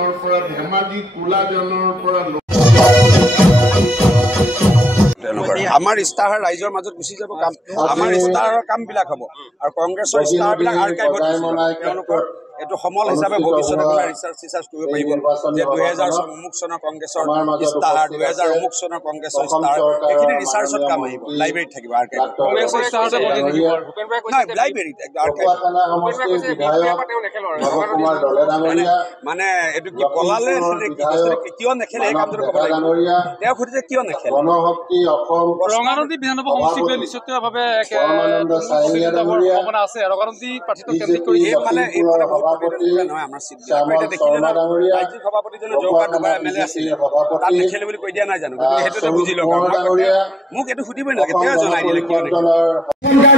জনৰ পৰা ধেমাজি কোলাজনৰ পৰা আমাৰ ইস্তাহাৰ ৰাইজৰ মাজত গুচি যাব কাম আমাৰ ইস্তাহাৰৰ কামবিলাক হ'ব আৰু কংগ্ৰেছৰ ইস্তাহাৰবিলাক আৰ্কাইভ তেওঁলোকৰ এইটো সমল হিচাপে ভৱিষ্যতে কোনোবা ৰিচাৰ্চ কৰিব পাৰিব যে 2000 অমুক চনৰ কংগ্ৰেছৰ ইস্তাহাৰ 2000 অমুক চনৰ কংগ্ৰেছৰ ইস্তাহাৰ এইখিনি ৰিচাৰ্চত কাম আহিব লাইব্ৰেৰীত থাকিব আৰ্কাইভ লাইব্ৰেৰীত মানে এইটো কি পলালে কিয় নেখেলে এই কামটো ক'ব লাগিব তেওঁ সুধিছে কিয় নেখেলে ৰঙানদী বিধানসভা সমষ্টিক লৈ নিশ্চিতভাৱে সম্ভাৱনা আছে ৰঙানদী প্ৰাৰ্থীটো কেন্দ্ৰিক কৰি এইফালে নহয় আমাৰ চিট দেখিলে ৰাজ্যিক সভাপতিজনে জৌকা দুবাৰ এমএলএ আছিলে তাত নেখেলে বুলি কৈ দিয়া নাই জানো সেইটোতে বুজি লওক মোক এইটো সুধিবই নালাগে তেওঁ জনাই দিলে কিয়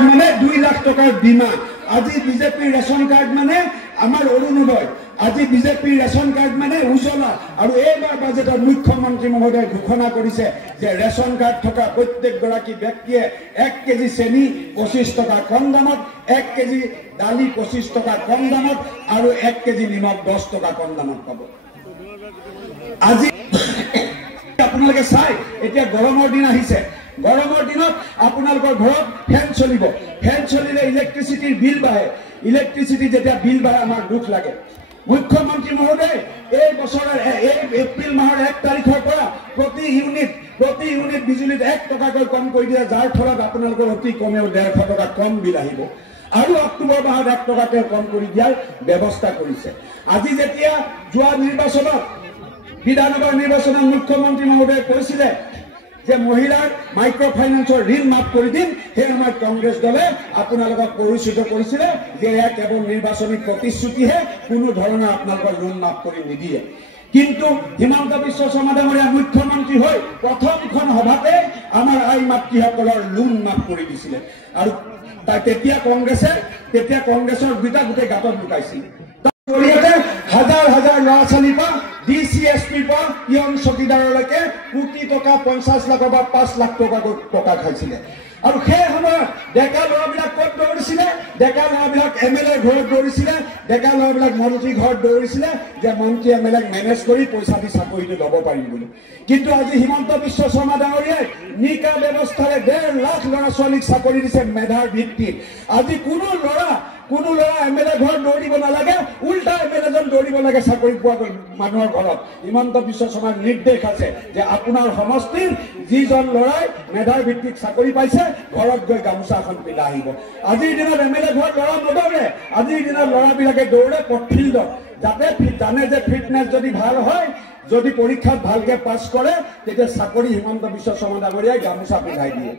মানে 2 লাখ টকাৰ বীমা আজি বিজেপিৰ ৰেচন কাৰ্ড মানে আমাৰ অৰুণোদয় আজি বিজেপিৰ ৰেচন কাৰ্ড মানে উজ্জ্বলা আৰু এইবাৰ বাজেটত মুখ্যমন্ত্ৰী মহোদয়ে ঘোষণা কৰিছে যে ৰেচন কাৰ্ড থকা প্ৰত্যেকগৰাকী ব্যক্তিয়ে 1 কেজি চেনি 25 টকা কম দামত 1 কেজি দালি 25 টকা কম দামত আৰু 1 কেজি নিমখ 10 টকা কম দামত পাব আজি আপোনালোকে চাই এতিয়া গৰমৰ দিন আহিছে গৰমৰ দিনত আপোনালোকৰ ঘৰত ফেন চলিব ফেন চলিলে ইলেক্ট্ৰিচিটিৰ বিল বাঢ়ে ইলেক্ট্ৰিচিটি যেতিয়া বিল বাঢ়ে আমাৰ দুখ লাগে মুখ্যমন্ত্ৰী মহোদয় এই বছৰৰ এপ্ৰিল মাহৰ 1 তাৰিখৰ পৰা প্ৰতি ইউনিট বিজুলীত 1 টকাকৈ কম কৰি দিয়ে যাৰ ফলত আপোনালোকৰ অতি কমেও 150 টকা কম বিল আহিব আৰু অক্টোবৰ মাহত 1 টকাকৈ কম কৰি দিয়াৰ ব্যৱস্থা কৰিছে আজি যেতিয়া যোৱা নিৰ্বাচনত বিধানসভা নিৰ্বাচনত মুখ্যমন্ত্ৰী মহোদয়ে কৈছিলে যে মহিলাৰ মাইক্ৰ ফাইনেন্সৰ ঋণ মাফ কৰি দিম সেই আমাৰ কংগ্ৰেছ দলে আপোনালোকক পৰিচিত কৰিছিলে যে এয়া কেৱল নিৰ্বাচনী প্ৰতিশ্ৰুতিহে কোনো ধৰণৰ আপোনালোকৰ ঋণ মাফ কৰি নিদিয়ে কিন্তু হিমন্ত বিশ্ব শৰ্মা ডাঙৰীয়া মুখ্যমন্ত্ৰী হৈ প্ৰথমখন সভাতে আমাৰ আই মাতৃসকলৰ লোন মাফ কৰি দিছিলে আৰু তেতিয়া কংগ্ৰেছৰ গোটেই গাঁতত লুকাইছিল হাজাৰ হাজাৰ ল'ৰা ছোৱালীৰ পৰা DCSPৰ পৰা পিয়ন চকীদাৰলৈকে কোটি টকা 50 লাখৰ পৰা 5 লাখ টকা খাইছিলে আৰু সেই সময়ত ডেকা ল'ৰাবিলাক ক'ত দৌৰিছিলে ডেকা ল'ৰাবিলাক MLA ঘৰত দৌৰিছিলে ডেকা ল'ৰাবিলাক মন্ত্ৰী ঘৰত দৌৰিছিলে যে মন্ত্ৰী MLA মেনেজ কৰি পইচা দি চাকৰিটো ল'ব পাৰিম বুলি কিন্তু আজি হিমন্ত বিশ্ব শৰ্মা ডাঙৰীয়াই নিকা ব্যৱস্থাৰে 1.5 লাখ ল'ৰা ছোৱালীক চাকৰি দিছে মেধাৰ ভিত্তিত আজি কোনো ল'ৰা MLA ঘৰত দৌৰিব নালাগে উল্টা MLA জন দৌৰিব লাগে চাকৰি পোৱা মানুহৰ ঘৰত হিমন্ত বিশ্ব শৰ্মাৰ নিৰ্দেশ আছে যে আপোনাৰ সমষ্টিৰ যিজন ল'ৰাই মেধাৰ ভিত্তিত চাকৰি পাইছে ঘৰত গৈ গামোচা এখন পিন্ধা আহিব আজিৰ দিনত MLA ঘৰত ল'ৰা নদৌৰে আজিৰ দিনত ল'ৰাবিলাকে দৌৰে ফিল্ডত যাতে জানে যে ফিটনেছ যদি ভাল হয় যদি পৰীক্ষাত ভালকে পাছ কৰে তেতিয়া চাকৰি হিমন্ত বিশ্ব শৰ্মা ডাঙৰীয়াই গামোচা পিন্ধাই দিয়ে